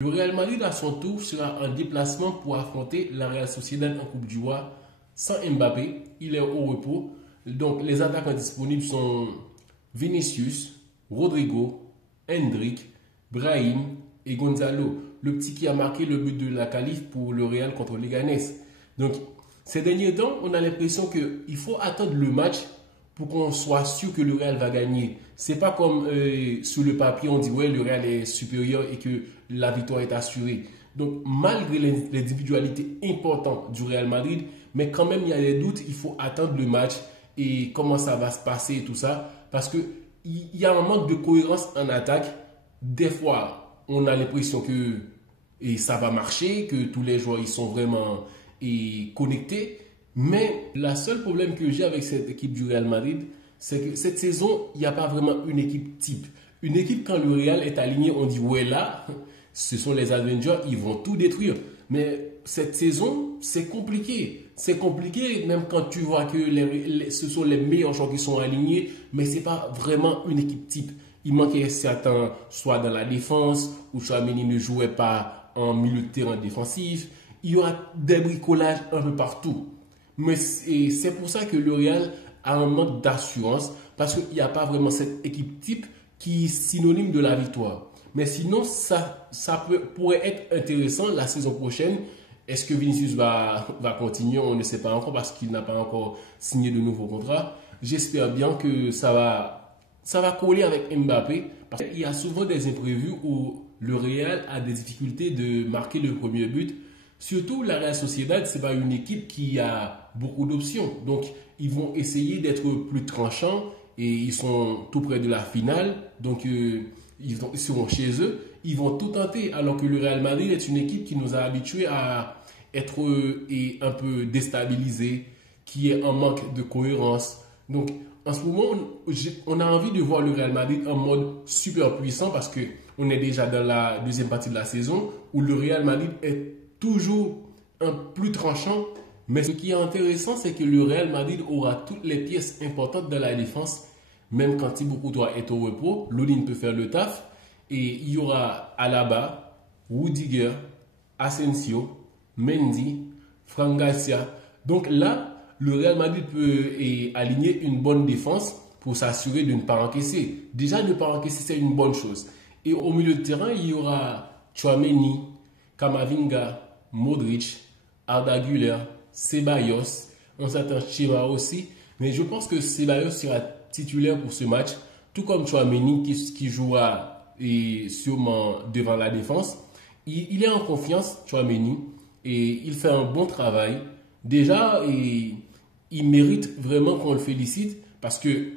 Le Real Madrid, à son tour, sera en déplacement pour affronter la Real Sociedad en Coupe du Roi sans Mbappé. Il est au repos. Donc, les attaquants disponibles sont Vinicius, Rodrigo, Endrick, Brahim et Gonzalo, le petit qui a marqué le but de la qualif pour le Real contre Leganés. Donc, ces derniers temps, on a l'impression qu'il faut attendre le match pour qu'on soit sûr que le Real va gagner. C'est pas comme sur le papier, on dit ouais, le Real est supérieur et que la victoire est assurée. Donc, malgré l'individualité importante du Real Madrid, mais quand même, il y a des doutes, il faut attendre le match et comment ça va se passer et tout ça. Parce qu'il y a un manque de cohérence en attaque. Des fois, on a l'impression que ça va marcher, que tous les joueurs ils sont vraiment connectés. Mais le seul problème que j'ai avec cette équipe du Real Madrid, c'est que cette saison, il n'y a pas vraiment une équipe type. Une équipe, quand le Real est aligné, on dit ouais là, ce sont les Avengers, ils vont tout détruire. Mais cette saison, c'est compliqué. C'est compliqué même quand tu vois que ce sont les meilleurs joueurs qui sont alignés, mais ce n'est pas vraiment une équipe type. Il manquait certains, soit dans la défense, ou Tchouaméni ne jouait pas en milieu de terrain défensif. Il y aura des bricolages un peu partout. Mais c'est pour ça que le Real a un manque d'assurance, parce qu'il n'y a pas vraiment cette équipe type qui est synonyme de la victoire. Mais sinon, ça pourrait être intéressant la saison prochaine. Est-ce que Vinicius va continuer? On ne sait pas encore parce qu'il n'a pas encore signé de nouveaux contrats. J'espère bien que ça va coller avec Mbappé. Parce qu'il y a souvent des imprévus où le Real a des difficultés de marquer le premier but. Surtout la Real Sociedad, ce n'est pas une équipe qui a beaucoup d'options. Donc, ils vont essayer d'être plus tranchants et ils sont tout près de la finale. Donc, ils seront chez eux. Ils vont tout tenter. Alors que le Real Madrid est une équipe qui nous a habitués à être un peu déstabilisés, qui est en manque de cohérence. Donc, en ce moment, on a envie de voir le Real Madrid en mode super puissant parce qu'on est déjà dans la deuxième partie de la saison où le Real Madrid est toujours un plus tranchant. Mais ce qui est intéressant, c'est que le Real Madrid aura toutes les pièces importantes dans la défense. Même quand Thibaut Courtois est au repos, Lodin peut faire le taf. Et il y aura Alaba, Rudiger, Asensio, Mendy, Fran Garcia. Donc là, le Real Madrid peut aligner une bonne défense pour s'assurer de ne pas encaisser. Déjà, ne pas encaisser, c'est une bonne chose. Et au milieu de terrain, il y aura Tchouaméni, Camavinga, Modric, Arda Güler, Ceballos, on s'attend Chima aussi. Mais je pense que Ceballos sera titulaire pour ce match, tout comme Tchouaméni qui jouera sûrement devant la défense. Il est en confiance, Tchouaméni, et il fait un bon travail. Déjà, il mérite vraiment qu'on le félicite parce qu'il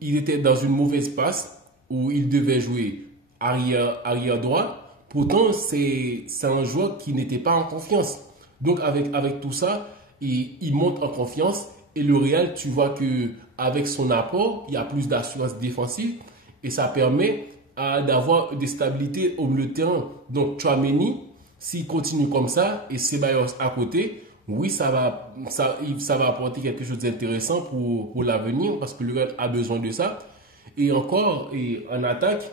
était dans une mauvaise passe où il devait jouer arrière droit. Pourtant, c'est un joueur qui n'était pas en confiance. Donc, avec tout ça, il monte en confiance. Et le Real, tu vois qu'avec son apport, il y a plus d'assurance défensive. Et ça permet d'avoir des stabilités au milieu de terrain. Donc, Tchouaméni, s'il continue comme ça, et Ceballos à côté, oui, ça va apporter quelque chose d'intéressant pour l'avenir parce que le Real a besoin de ça. Et encore, en attaque,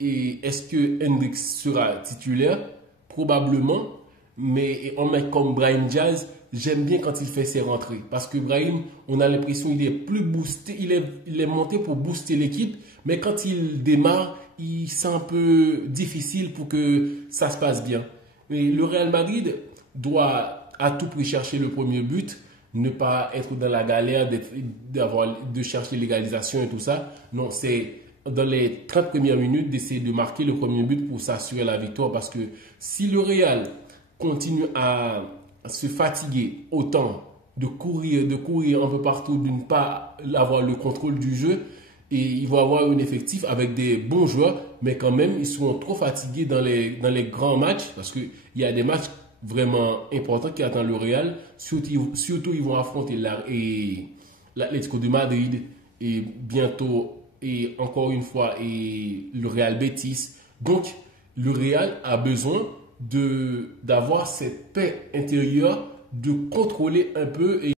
est-ce que Hendrix sera titulaire? Probablement. Mais un mec comme Brahim Diaz, j'aime bien quand il fait ses rentrées. Parce que Brahim, on a l'impression qu'il est plus boosté. Il est monté pour booster l'équipe. Mais quand il démarre, c'est un peu difficile pour que ça se passe bien. Mais le Real Madrid doit à tout prix chercher le premier but. Ne pas être dans la galère de chercher l'égalisation et tout ça. Non, c'est dans les 30 premières minutes d'essayer de marquer le premier but pour s'assurer la victoire. Parce que si le Real continue à se fatiguer autant, de courir un peu partout, de ne pas avoir le contrôle du jeu, et ils vont avoir un effectif avec des bons joueurs, mais quand même, ils seront trop fatigués dans les grands matchs, parce qu'il y a des matchs vraiment importants qui attendent le Real. Surtout ils vont affronter l'Atlético de Madrid, et bientôt, et encore une fois, et le Real Betis. Donc, le Real a besoin d'avoir cette paix intérieure, de contrôler un peu